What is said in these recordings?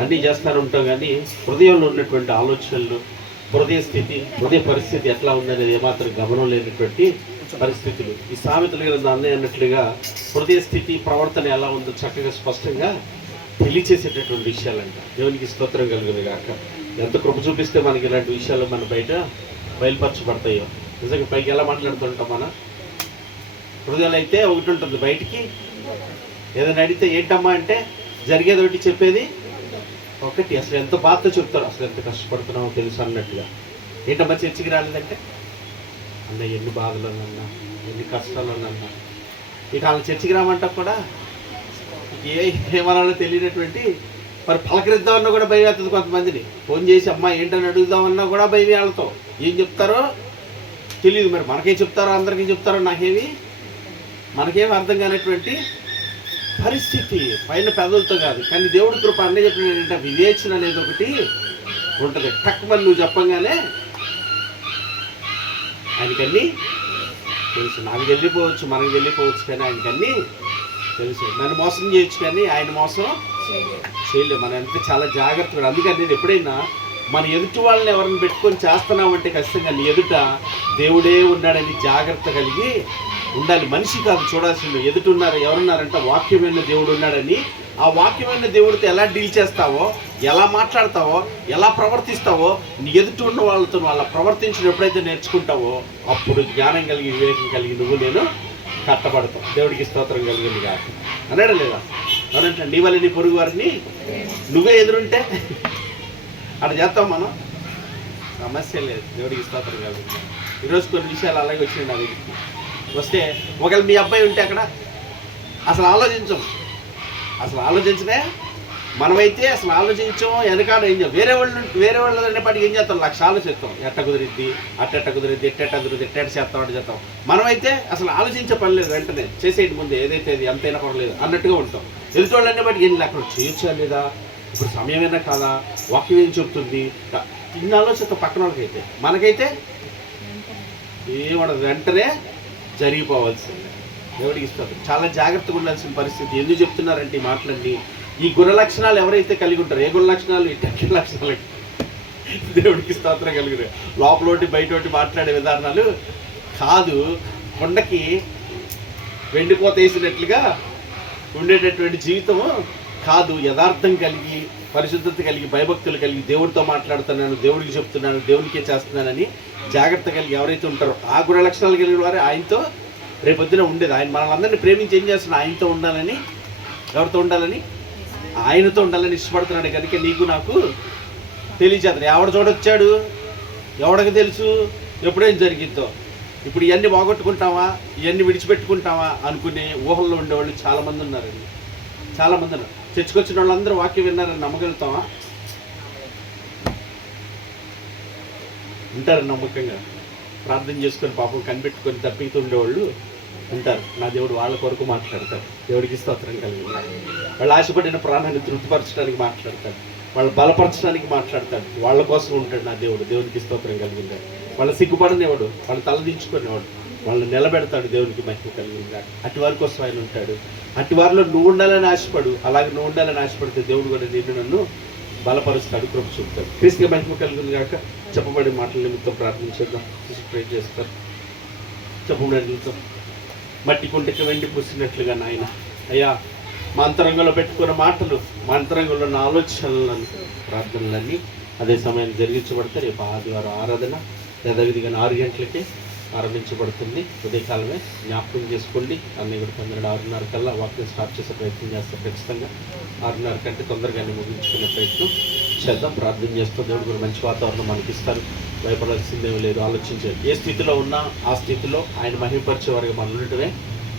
అన్నీ చేస్తూ ఉంటాం, కానీ హృదయంలో ఉన్నటువంటి ఆలోచనలు, హృదయ స్థితి, హృదయ పరిస్థితి ఎట్లా ఉందనేది ఏమాత్రం గమనం లేనటువంటి పరిస్థితులు. ఈ సామెతల గ్రంథం అన్నయ్య అన్నట్లుగా హృదయ స్థితి, ప్రవర్తన ఎలా ఉందో చక్కగా స్పష్టంగా తెలియచేసేటటువంటి విషయాలంట. దేవునికి స్తోత్రం కలుగును గాక. ఎంత కృప చూపిస్తే మనకి ఇలాంటి విషయాలు మన బయట బయలుపరచబడతాయో. నిజంగా పైకి ఎలా మాట్లాడుతుంటాం మన హృదయాలు అయితే ఒకటి ఉంటుంది, బయటికి ఏదైనా అడిగితే ఏంటమ్మా అంటే జరిగేది ఒకటి, చెప్పేది ఒకటి. అసలు ఎంత బాధతో చెప్తారు, అసలు ఎంత కష్టపడుతున్నామో తెలుసు అన్నట్టుగా. ఏంటమ్మా చర్చికి రాలేదంటే అన్న ఎన్ని బాధలు అన్నా, ఎన్ని కష్టాలు అన్నా. ఇక వాళ్ళ చర్చికి రామంటా కూడా ఏమనాలో తెలియనటువంటి, మరి పలకరిద్దామన్నా కూడా భయం అవుతుంది. కొంతమందిని ఫోన్ చేసి అమ్మ ఏంటని అడుగుదామన్నా కూడా భయం. వాళ్ళతో ఏం చెప్తారో తెలియదు. మరి మనకేం చెప్తారో అందరికీ చెప్తారో మనకేం అర్థం కానటువంటి పరిస్థితి. పైన పెదవులతో కాదు, కానీ దేవుడి కృప అన్నీ చెప్పిన ఏంటంటే వివేచన అనేది ఒకటి ఉంటుంది. టక్కుమని నువ్వు చెప్పంగానే ఆయనకన్నీ తెలుసు. నాకు వెళ్ళిపోవచ్చు, మనకు వెళ్ళిపోవచ్చు, కానీ ఆయనకన్నీ తెలుసు. నన్ను మోసం చేయొచ్చు, కానీ ఆయన మోసం చేయలేదు. మనం ఎంత చాలా జాగ్రత్తగా. అందుకని నేను ఎప్పుడైనా మన ఎదుటి వాళ్ళని ఎవరిని పెట్టుకొని చేస్తున్నామంటే ఖచ్చితంగా నీ ఎదుట దేవుడే ఉన్నాడని జాగ్రత్త కలిగి ఉండాలి. మనిషి కాదు చూడాల్సింది, ఎదుటి ఉన్నారు ఎవరున్నారంటే వాక్యమైన దేవుడు ఉన్నాడని. ఆ వాక్యమైన దేవుడితో ఎలా డీల్ చేస్తావో, ఎలా మాట్లాడతావో, ఎలా ప్రవర్తిస్తావో, నీ ఎదుటి ఉన్న వాళ్ళతో వాళ్ళ ప్రవర్తించడం ఎప్పుడైతే నేర్చుకుంటావో అప్పుడు జ్ఞానం కలిగి, వివేకం కలిగి నువ్వు నేను కట్టబడతావు. దేవుడికి స్తోత్రం కలిగింది కాదు అన్నాడు లేదా? అవునంటే నీ వల్ల నీ పొరుగు వారిని నువ్వే ఎదురుంటే అక్కడ చేస్తాం మనం, సమస్య లేదు. దేవుడికి స్తోత్రం కలిగింది. ఈరోజు కొన్ని విషయాలు అలాగే వచ్చినాయి నా దగ్గరికి. వస్తే ఒకవేళ మీ అబ్బాయి ఉంటే అక్కడ అసలు ఆలోచించనే. మనమైతే అసలు ఆలోచించాం, వెనకాల ఏం చేయం. వేరే వాళ్ళు అనేపాటికి ఏం చేస్తాం, లక్ష ఆలోచిస్తాం. ఎట్ట కుదిరిద్ది, అట్టెట్ట కుదిరిద్ది, ఎట్టెట్ట కుదిరిద్ది, ఎట్టెట్ట చేస్తాం, అట్ట చేస్తాం. మనమైతే అసలు ఆలోచించే పని లేదు, వెంటనే చేసేటి ముందు ఏదైతే అది ఎంతైనా పర్లేదు అన్నట్టుగా ఉంటాం. ఎదుటోళ్ళు అనేపాటికి ఏం అక్కడ చేయొచ్చా లేదా, ఇప్పుడు సమయమైనా కాదా, వాక్యం ఏం చెప్తుంది, ఇన్ని ఆలోచన పక్కన వాళ్ళకైతే. మనకైతే ఏమడదు, వెంటనే జరిగిపోవాల్సిందే. దేవుడికి ఇస్తారు. చాలా జాగ్రత్తగా ఉండాల్సిన పరిస్థితి. ఎందుకు చెప్తున్నారంటే ఈ మాటలన్నీ, ఈ గుణ లక్షణాలు ఎవరైతే కలిగి ఉంటారో, ఏ గుణ లక్షణాలు, ఈ టెక్కి లక్షణాలు, దేవుడికి స్తోత్రం కలిగిన లోపలోటి బయటోటి మాట్లాడే విధానాలు కాదు. కొండకి వెండిపోత వేసినట్లుగా ఉండేటటువంటి జీవితము కాదు. యథార్థం కలిగి, పరిశుద్ధత కలిగి, భయభక్తులు కలిగి, దేవుడితో మాట్లాడుతున్నాను, దేవుడికి చెప్తున్నాను, దేవునికే చేస్తున్నానని జాగ్రత్త కలిగి ఎవరైతే ఉంటారో ఆ గుణ లక్షణాలు కలిగిన వారే ఆయనతో రేపొద్దున ఉండేది. ఆయన మనల్ని ప్రేమించి ఏం చేస్తున్నాడు, ఆయనతో ఉండాలని. ఎవరితో ఉండాలని? ఆయనతో ఉండాలని ఇష్టపడుతున్నాడు. కనుక నీకు నాకు తెలియచేస్తాడు. ఎవడ చూడొచ్చాడు, ఎవడికి తెలుసు ఎప్పుడేం జరిగిద్దో. ఇప్పుడు ఇవన్నీ పోగొట్టుకుంటావా, ఇవన్నీ విడిచిపెట్టుకుంటావా అనుకునే ఊహల్లో ఉండేవాళ్ళు చాలామంది ఉన్నారండి. చాలామంది ఉన్నారు. తెచ్చుకొచ్చిన వాళ్ళందరూ వాక్యం విన్నారని నమ్మగలుగుతావా? ఉంటారు నమ్మకంగా. ప్రార్థన చేసుకొని పాపం కనిపెట్టుకొని తప్పితుండేవాళ్ళు ఉంటారు. నా దేవుడు వాళ్ళ కొరకు మాట్లాడతాడు. దేవుడికి స్తోత్రం కలిగి వాళ్ళు ఆశపడిన ప్రాణాన్ని తృప్తిపరచడానికి మాట్లాడతాడు, వాళ్ళు బలపరచడానికి మాట్లాడతాడు, వాళ్ళ కోసం ఉంటాడు నా దేవుడు. దేవునికి స్తోత్రం కలిగిందాడు. వాళ్ళ సిగ్గుపడనివాడు, వాళ్ళు తలదించుకునేవాడు, వాళ్ళని నిలబెడతాడు. దేవునికి మహిమ కలిగిందాడు. అటు వారి కోసం ఆయన ఉంటాడు. అటు వారిలో నువ్వు ఉండాలని ఆశపడు. అలాగే నువ్వు ఉండాలని ఆశపడితే దేవుడు కూడా నన్ను బలపరుస్తాడు, కృప చూపుతాడు. క్రీస్తుకి మహిమ కలిగింది కాక చెప్పబడి మాటల నిమిత్తం ప్రార్థించేద్దాం. ప్రే చేస్తారు. చెప్పబడి నిమిత్తం మట్టి కుంటకి వెండి పూసినట్లుగా నాయన అయ్యా, మా అంతరంగంలో పెట్టుకున్న మాటలు, మా అంతరంగంలో ఉన్న ఆలోచనలను, ప్రార్థనలన్నీ అదే సమయాన్ని జరిగించబడితే రేపు ఆదివారం ఆరాధన యథావిధిగా 6 గంటలకే ఆరంభించబడుతుంది. ఉదయకాలమే జ్ఞాపకం చేసుకోండి. అన్నీ కూడా 6:30 కల్లా వాక్యం స్టార్ట్ చేసే ప్రయత్నం చేస్తాం. ఖచ్చితంగా 6:30 కంటే తొందరగానే ముగించుకునే ప్రయత్నం చేద్దాం. ప్రార్థన చేస్తూ దేవుడు కూడా మంచి వాతావరణం మనకి ఇస్తారు. భయపడాల్సిందేమీ లేదు. ఆలోచించాలి. ఏ స్థితిలో ఉన్నా ఆ స్థితిలో ఆయన మహిమపరిచే వారికి మనం ఉండటమే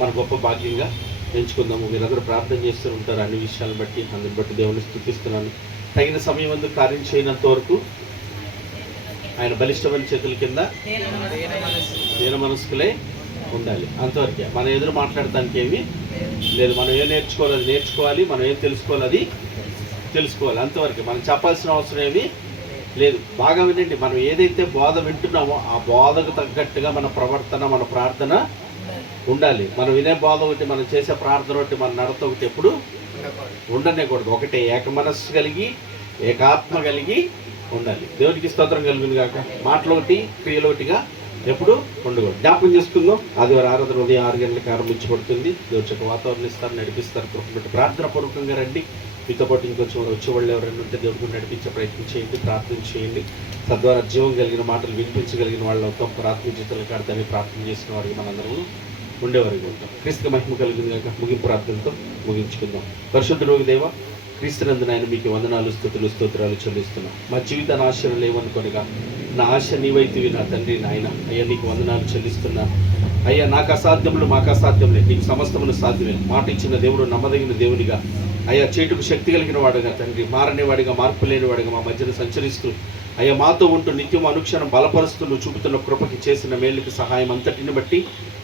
మన గొప్ప భాగ్యంగా ఎంచుకుందాము. మీరందరూ ప్రార్థన చేస్తూ ఉంటారు అన్ని విషయాలను బట్టి. అందుని బట్టి దేవుని స్తుతిస్తున్నాను. తగిన సమయం ముందు కార్యం చేయనంత వరకు ఆయన బలిష్టమైన చేతుల కింద దీన మనస్కులే ఉండాలి. అంతవరకే. మనం ఎదురు మాట్లాడటానికి ఏమీ లేదు. మనం ఏం నేర్చుకోవాలి అది నేర్చుకోవాలి, మనం ఏం తెలుసుకోవాలి అది తెలుసుకోవాలి. అంతవరకే. మనం చెప్పాల్సిన అవసరం ఏమీ లేదు. బాగా వినండి. మనం ఏదైతే బోధ వింటున్నామో ఆ బోధకు తగ్గట్టుగా మన ప్రవర్తన, మన ప్రార్థన ఉండాలి. మనం వినే బోధ ఒకటి, మనం చేసే ప్రార్థన ఒకటి, మన నడత ఒకటి ఎప్పుడు ఉండనేకూడదు. ఒకటే ఏక మనస్సు కలిగి ఏకాత్మ కలిగి ఉండాలి. దేవునికి స్తోత్రం కలుగును గాక. మాటలు ఒకటి, క్రియలు ఒకటిగా ఎప్పుడు ఉండకూడదు. జ్ఞాపకం చేసుకుందాం. ఆదివారం ఆరాధన ఉదయం 6 గంటలకు ఆరంభించబడుతుంది. దేవుడు చక్క వాతావరణం ఇస్తారు, నడిపిస్తారు. కృపబట్టి ప్రార్థన పూర్వకంగా రండి. మీతో పాటు ఇంకొంచెం వచ్చేవాళ్ళు ఎవరైనా ఉంటే దేవుడికి నడిపించే ప్రయత్నం చేయండి, ప్రార్థన చేయండి. తద్వారా జీవం కలిగిన మాటలు వినిపించగలిగిన వాళ్ళు అవుతాం. ఆత్మ జీవితాలు కాడతాన్ని ప్రార్థన చేసిన వారికి మనందరూ ఉండేవారికి ఉంటాం. క్రీస్తు మహిమ కలిగింది కనుక ముగింపు ప్రార్థనతో ముగించుకుందాం. పరిశుద్ధుడు దేవ, క్రీస్తునందు నాయన మీకు వందనాలు, స్తుతులు, స్తోత్రాలు చెల్లిస్తున్నాం. మా జీవితాన్ని ఆశలు లేవనుకొనగా నా ఆశ నీవైతివి నా తండ్రి నాయన. అయ్యా నీకు వందనాలు చెల్లిస్తున్నాను. అయ్యా నాకు అసాధ్యములు మాకు అసాధ్యములే, నీకు సమస్తమును సాధ్యమే. మాట ఇచ్చిన దేవుడు నమ్మదగిన దేవునిగా, అయ్యా చేటుకు శక్తి కలిగిన వాడుగా తండ్రి, మారనేవాడిగా మార్పు లేనివాడిగా మా మధ్యన సంచరిస్తూ అయ్యా మాతో ఉంటూ నిత్యం అనుక్షణం బలపరుస్తూ నువ్వు చూపుతున్న కృపకి చేసిన మేలుకి సహాయం అంతటిని బట్టి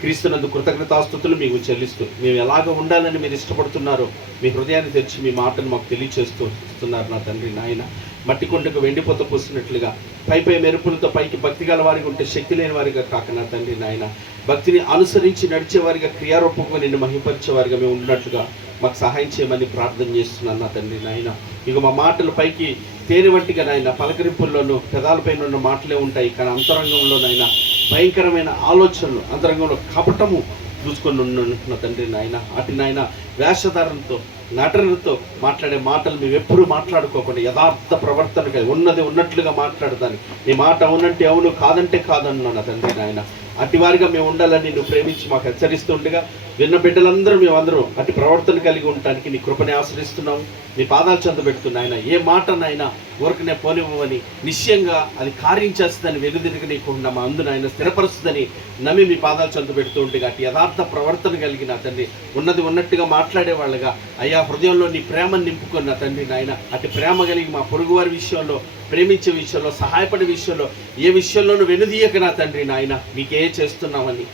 క్రీస్తునందు కృతజ్ఞతాస్తుతులు మీకు చెల్లిస్తూ మేము ఎలాగ ఉండాలని మీరు ఇష్టపడుతున్నారో మీ హృదయాన్ని తెరిచి మీ మాటను మాకు తెలియచేస్తూ ఇస్తున్నారు నా తండ్రి నాయన. మట్టి కొండకు వెండిపోత పోసినట్లుగా పై మెరుపులతో పైకి భక్తి గల వారికి ఉంటే శక్తి లేని వారిగా కాక నా తండ్రి నాయన, భక్తిని అనుసరించి నడిచేవారిగా క్రియారూపంగా నిన్ను మహిమపరిచేవారిగా మేము ఉన్నట్లుగా మాకు సహాయం చేయమని ప్రార్థన చేస్తున్నాను నా తండ్రి నాయన. ఇక మా మాటలు పైకి తేనె వంటిగా నాయన, పలకరింపుల్లోనూ పెదాలపైన ఉన్న మాటలే ఉంటాయి, కానీ అంతరంగంలోనైనా భయంకరమైన ఆలోచనలు, అంతరంగంలో కపటము చూసుకొని ఉన్నాను నా తండ్రి నాయన. అటు నాయన వేషధారణతో నటనతో మాట్లాడే మాటలు మేము ఎప్పుడు మాట్లాడుకోకుండా యథార్థ ప్రవర్తనగా ఉన్నది ఉన్నట్లుగా మాట్లాడదాన్ని, నీ మాట అవునంటే అవును, కాదంటే కాదన్నా నా తండ్రి నాయన. అటు వారిగా మేము ఉండాలని నువ్వు ప్రేమించి మాకు హెచ్చరిస్తుండగా విన్న బిడ్డలందరూ మేమందరూ అటు ప్రవర్తన కలిగి ఉండటానికి నీ కృపని ఆశ్రయిస్తున్నాము. నీ పాదాలు చెంత పెడుతున్నాయన. ఏ మాటనైనా ఊరకనే పోనివ్వని, నిశ్చయంగా అది కార్యం చేస్తుందని వెనుదిరగనీయకుండా మా అందునైనా స్థిరపరుస్తుందని నమ్మి మీ పాదాలు చెంత పెడుతూ ఉండగా అటు యథార్థ ప్రవర్తన కలిగిన తండ్రి, ఉన్నది ఉన్నట్టుగా మాట్లాడేవాళ్ళగా అయ్యా హృదయంలో నీ ప్రేమను నింపుకున్న తండ్రి నాయన, అటు ప్రేమ కలిగి మా పొరుగువారి విషయంలో, ప్రేమించే విషయంలో, సహాయపడే విషయంలో, ఏ విషయంలోనూ వెనుదీయక నా తండ్రి నాయన, నీకే చేస్తున్నామని,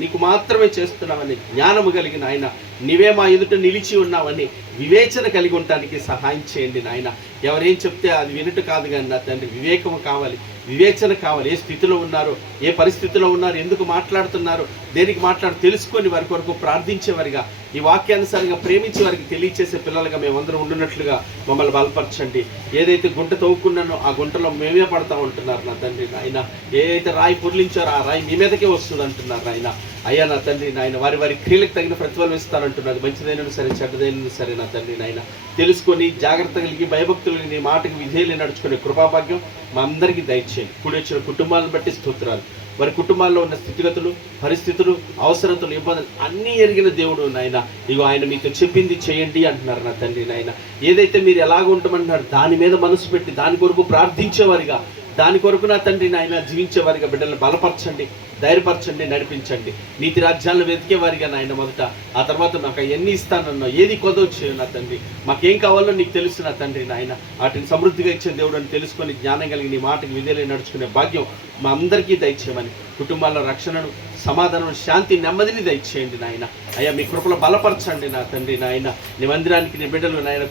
నీకు మాత్రమే చేస్తున్నామని జ్ఞానము కలిగిన ఆయన, నీవే మా ఎదుట నిలిచి ఉన్నావని వివేచన కలిగి ఉండటానికి సహాయం చేయండి నాయన. ఎవరేం చెప్తే అది వినుట కాదు కానీ నా తండ్రి, వివేకము కావాలి, వివేచన కావాలి. ఏ స్థితిలో ఉన్నారు, ఏ పరిస్థితిలో ఉన్నారు, ఎందుకు మాట్లాడుతున్నారు, దేనికి తెలుసుకొని వారి కొరకు ప్రార్థించేవారిగా, ఈ వాక్యానుసారంగా ప్రేమించే వారికి తెలియచేసే పిల్లలుగా మేమందరం ఉండున్నట్లుగా మమ్మల్ని బలపరచండి. ఏదైతే గుంట తవ్వుకున్నానో ఆ గుంటలో మేమే పడతా ఉంటున్నారు నా తండ్రి నాయన. ఏదైతే రాయి పొర్లించారో ఆ రాయి మీ మీదకే వస్తుంది అంటున్నారు నాయన. అయ్యా నా తండ్రి నాయన, వారి క్రియలకు తగిన ప్రతిఫలం ఇస్తానంటున్నారు. మంచిదైనా సరే, చెడ్డదైనా సరే నా తండ్రి నాయన, తెలుసుకొని జాగ్రత్త కలిగి భయభక్తులు నీ మాటకి విధేయులు నడుచుకునే కృపాభాగ్యం మా అందరికీ దయచేయండి. కూడి వచ్చిన కుటుంబాలను బట్టి స్తోత్రాలు. వారి కుటుంబాల్లో ఉన్న స్థితిగతులు, పరిస్థితులు, అవసరతలు, ఇబ్బందులు అన్నీ ఎరిగిన దేవుడు నాయన. ఇగో ఆయన మీతో చెప్పింది చేయండి అంటున్నారు నా తండ్రి నాయన. ఏదైతే మీరు ఎలాగ ఉంటామంటున్నారు దాని మీద మనసు పెట్టి దాని కొరకు ప్రార్థించేవారిగా, దాని కొరకు నా తండ్రి నాయన జీవించేవారిగా బిడ్డలను బలపరచండి, ధైర్యపరచండి, నడిపించండి. నీతి రాజ్యాలను వెతికేవారిగా నాయన మొదట, ఆ తర్వాత మాకు అవన్నీ ఇస్తానన్నా, ఏది కొదవచ్చు నా తండ్రి, మాకేం కావాలో నీకు తెలుసు నా తండ్రి నాయన. వాటిని సమృద్ధిగా ఇచ్చే దేవుడు అని తెలుసుకొని జ్ఞానం కలిగి నీ మాటకి విధేయులై నడుచుకునే భాగ్యం మా అందరికీ దయచేయమని, కుటుంబాల రక్షణను, సమాధానం, శాంతి, నెమ్మదిని దయచేయండి నాయన. అయ్యా మీ కృపలో బలపరచండి నా తండ్రి నాయన. నీ మందిరానికి నీ బిడ్డలు నాయన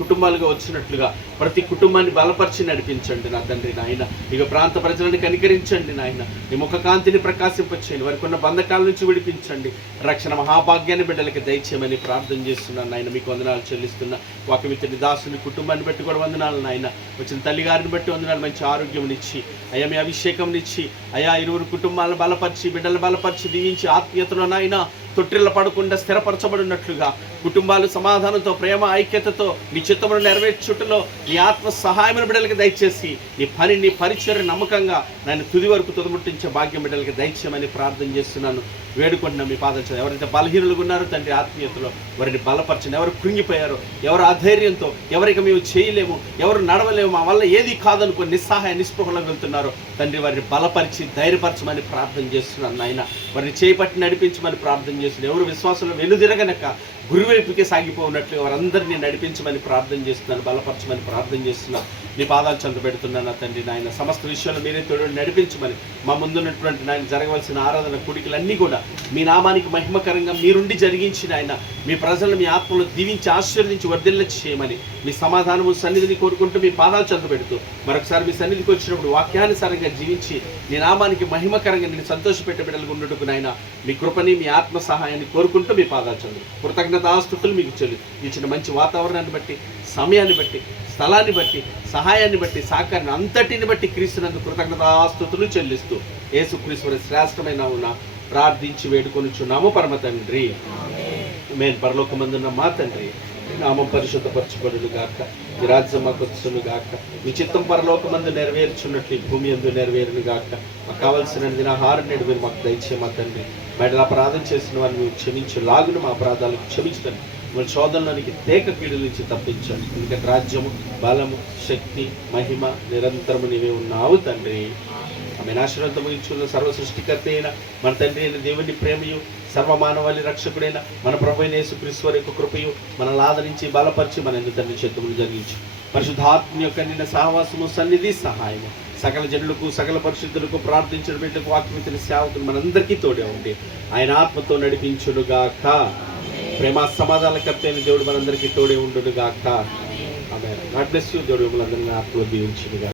కుటుంబాలుగా వచ్చినట్లుగా ప్రతి కుటుంబాన్ని బలపరిచి నడిపించండి నా తండ్రి నాయన. ఇక ప్రాంత ప్రజలను కనికరించండి నాయన. నీ ముఖకాంతిని ప్రకాశింపచేయండి, వారికి ఉన్న బంధకాల నుంచి విడిపించండి. రక్షణ మహాభాగ్యాన్ని బిడ్డలకి దయచేయమని ప్రార్థన చేస్తున్నాను నాయన. మీకు వందనాలు చెల్లిస్తున్నా. వాక్యమిత్రుని దాసుని కుటుంబాన్ని బట్టి కూడా వందనాలు నాయన. వచ్చిన తల్లిగారిని బట్టి వందనాలు. మంచి ఆరోగ్యం ఇచ్చి అయ్యా మీ అభిషేకం ఇచ్చి అయ్యా ఇరువురు కుటుంబాలను బలపరిచి, బిడ్డలను బలపరిచి, దీవించి ఆత్మీయతలో నాయన తొట్టిల్ల పడకుండా స్థిరపరచబడినట్లుగా కుటుంబాలు సమాధానంతో, ప్రేమ, ఐక్యతతో నీ చిత్తమును నెరవేర్చుటలో నీ ఆత్మ సహాయమైన బిడ్డలకి దయచేసి నీ పని, నీ పరిచర్య నమ్మకంగా నన్ను తుది వరకు తుదముట్టించే భాగ్యం బిడ్డలకి దయచేయమని ప్రార్థన చేస్తున్నాను, వేడుకుంటున్నా మీ పాదాలు. ఎవరైతే బలహీనులుగా ఉన్నారో తండ్రి ఆత్మీయతలో వారిని బలపరచండి. ఎవరు కృంగిపోయారో, ఎవరు అధైర్యంతో, ఎవరికి మేము చేయలేము, ఎవరు నడవలేము, మా వల్ల ఏది కాదనుకో నిస్సహాయ నిస్పృహలో వెళ్తున్నారో తండ్రి వారిని బలపరిచి ధైర్యపరచమని ప్రార్థన చేస్తున్నాను నాయన. వారిని చేపట్టి నడిపించమని ప్రార్థన చేస్తున్నాను. ఎవరు విశ్వాసంలో వెనుదిరగనక గురువైపుకే సాగిపోయినట్లు వారందరినీ నడిపించమని ప్రార్థన చేస్తున్నాను, బలపరచమని ప్రార్థన చేస్తున్నాను. నీ పాదాలు చెంత పెడుతున్నాను తండ్రి నాయన. సమస్త విషయాల్లో మీరే తోడు నడిపించమని, మా ముందున్నటువంటి నాయన జరగవలసిన ఆరాధన కూడికలన్నీ కూడా మీ నామానికి మహిమకరంగా మీరుండి జరిగించిన ఆయన మీ ప్రజలను మీ ఆత్మలో దీవించి ఆశీర్వదించి వర్ధిల్ల చేయమని మీ సమాధానము సన్నిధిని కోరుకుంటూ మీ పాదాలు చెంత పెడుతూ మరొకసారి మీ సన్నిధికి వచ్చినప్పుడు వాక్యానుసారంగా జీవించి నీ నామానికి మహిమకరంగా నేను సంతోషపెట్టే బిడ్డలుగా ఉండుటకు నాయన మీ కృపని, మీ ఆత్మ సహాయాన్ని కోరుకుంటూ మీ పాదాలు చెంత కృతజ్ఞత కృతజ్ఞతాస్తుతులు మీకు ఇచ్చిన మంచి వాతావరణాన్ని బట్టి, సమయాన్ని బట్టి, స్థలాన్ని బట్టి, సహాయాన్ని బట్టి, సహకారాన్ని అంతటిని బట్టి క్రీస్తునందు కృతజ్ఞతాస్తుతులు చెల్లిస్తూ యేసుక్రీస్తు శ్రేష్టమైన ప్రార్థించి వేడుకొనిచున్నాము పరమ తండ్రి. మేము పరలోకమందున్న మా తండ్రి, నామం పరిశుద్ధపరచబడును గాక, మీ రాజ్యం మాకు వచ్చును గాక, మీ చిత్తం పరలోకమందు నెరవేర్చున్నట్లు భూమి యందు నెరవేరును గాక. మాకు కావలసిన దినాహారం నేడు మీరు మాకు దయచేయ మా తండ్రి. బయట అపరాధం చేసిన వారిని మీరు క్షమించలాగును మా అపరాధాలకు క్షమించండి. మన శోధనలోనికి తేక కీడుల నుంచి తప్పించండి. ఎందుకంటే రాజ్యము, బలము, శక్తి, మహిమ నిరంతరము నీవే ఉన్నావు తండ్రి. ఆమె ఆశీర్వాదం ముగించున్న సర్వ సృష్టికర్త అయిన మన తండ్రి అయిన దేవుని ప్రేమయు, సర్వమానవాళి రక్షకుడైన మన ప్రభు అయిన యేసుక్రీస్తు వారి యొక్క కృపయు మనల్ని ఆదరించి బలపరిచి మన ఎందు తండ్రి చేతులు జరిగించు పరిశుద్ధాత్మ యొక్క నిన్న సహవాసము, సన్నిధి, సహాయము సకల జనులకు, సకల పరిశుద్ధులకు, ప్రార్థించిన బిడ్డలకు, వాక్యమిత్రుల సేవకులు మనందరికీ తోడే ఉండి ఆయన ఆత్మతో నడిపించుడుగాక. ప్రేమ సమాధానకర్త అయిన దేవుడు మనందరికీ తోడే ఉండుగాక. ఆమేన్. God bless you. దేవుడు మిమ్మల్ని అందరినీ ఆత్మలో దీవించునుగాక.